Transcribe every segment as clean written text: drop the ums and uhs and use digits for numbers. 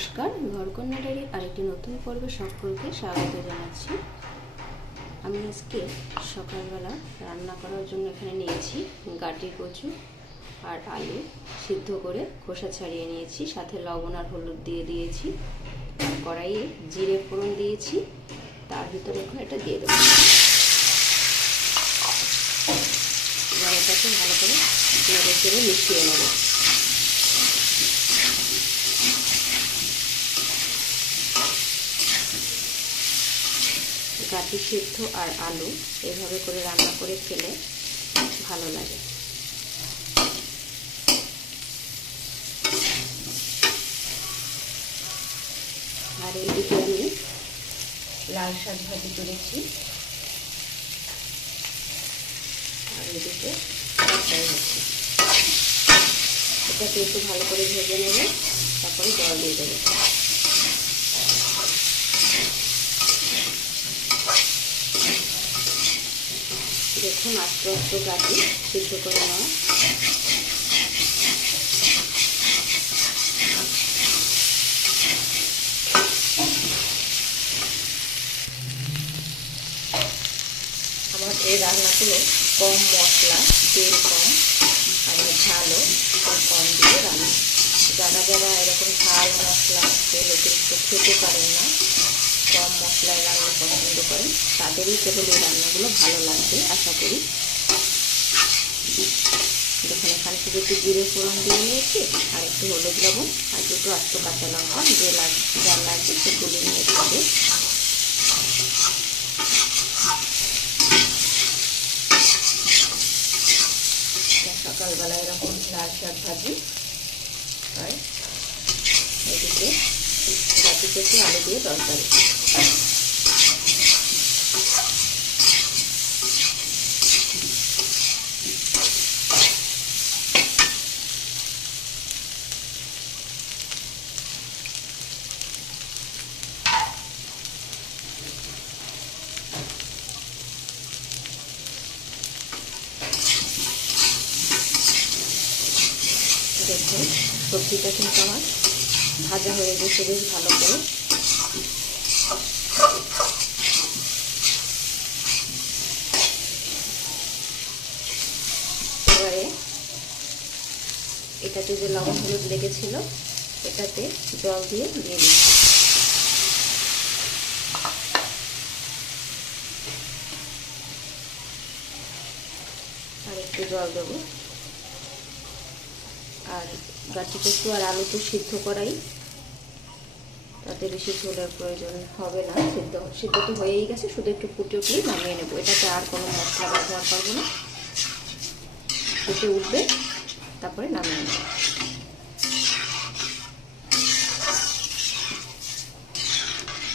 নমস্কার, ঘরকন্যা ডায়েরির আরেকটি নতুন পর্বে সকলকে স্বাগত জানাচ্ছি। আমি আজকে সকালবেলা রান্না করার জন্য এখানে নিয়েছি গাটি কচু আর আলু সিদ্ধ করে খোসা ছাড়িয়ে নিয়েছি, সাথে লবণ আর হলুদ দিয়ে দিয়েছি। কড়াইয়ে জিরে ফোড়ন দিয়েছি, তার ভিতরে এখন এটা দিয়ে দেবো। এবার এটাকে ভালো করে নেড়ে চেড়ে মিশিয়ে নেব। গাটি সিদ্ধ আর আলু এভাবে করে রান্না করে খেলে ভালো লাগে। আর এইদিকে আমি লাল শাক ভাজি করেছি, আর এদিকে তরকারি হচ্ছে। এটাকে একটু ভালো করে ভেজে নেবে, তারপরে জল দিয়ে দেবে। দেখুন আস্তে আস্তে গাটি সিদ্ধ করে নেওয়া। আমার এই রান্নাগুলো কম মশলা, তেল কম আর ঝালও কম দিয়ে রান্না। যারা যারা এরকম ঝাল মশলা তেল অতিরিক্ত খেতে পারেন না, কম মশলায় রান্না পছন্দ করেন, তাদেরই কেবল এই রান্নাগুলো ভালো লাগবে আশা করি। দেখুন এখানে শুধু একটু জিরে ফোড়ন দিয়ে নিয়েছি, আর একটু হলুদ লবণ আর দুটো আস্ত কাঁচা লঙ্কা যা লাগবে সেগুলো নিয়ে খাবে। সকালবেলা এরকম লাল শাক ভাজি আর এদিকে গাটি কচু আলু দিয়ে তরকারি। দেখুন সবজিটা কিন্তু আমার ভাজা হয়ে গেছে বেশ ভালো করে। এবারে এটাতে যে লবণ হলুদ লেগেছিল এটাতে জল দিয়ে দিচ্ছি। আর একটু জল দেবো। আর গাটি কচু আর আলু তো সিদ্ধ করাই, তাতে বেশি ঝোলের প্রয়োজন হবে না। সিদ্ধ তো হয়েই গেছে, শুধু একটু ফুটে উঠলেই নামিয়ে নেবো। এটাতে আর কোনো মশলা ব্যবহার করবো না, ফুটে উঠবে তারপরে নামিয়ে নেব।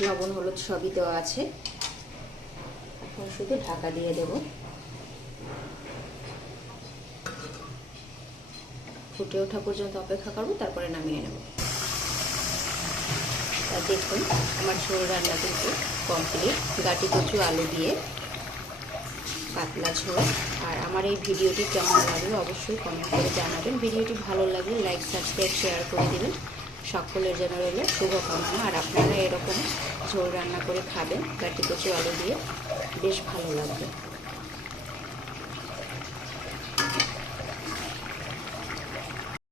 লবণ হলুদ সবই দেওয়া আছে, এখন শুধু ঢাকা দিয়ে দেবো। ফুটে ওঠা পর্যন্ত অপেক্ষা করবো, তারপরে নামিয়ে নেব। আর দেখুন আমার ঝোল রান্না কিন্তু কমপ্লিট, গাটি কচু আলু দিয়ে পাতলা ঝোল। আর আমার এই ভিডিওটি কেমন লাগলো অবশ্যই কমেন্ট করে জানাবেন। ভিডিওটি ভালো লাগলে লাইক সাবস্ক্রাইব শেয়ার করে দেবেন। সকলের জন্য রইল শুভকামনা। আর আপনারা এরকম ঝোল রান্না করে খাবেন গাটি কচু আলু দিয়ে, বেশ ভালো লাগবে।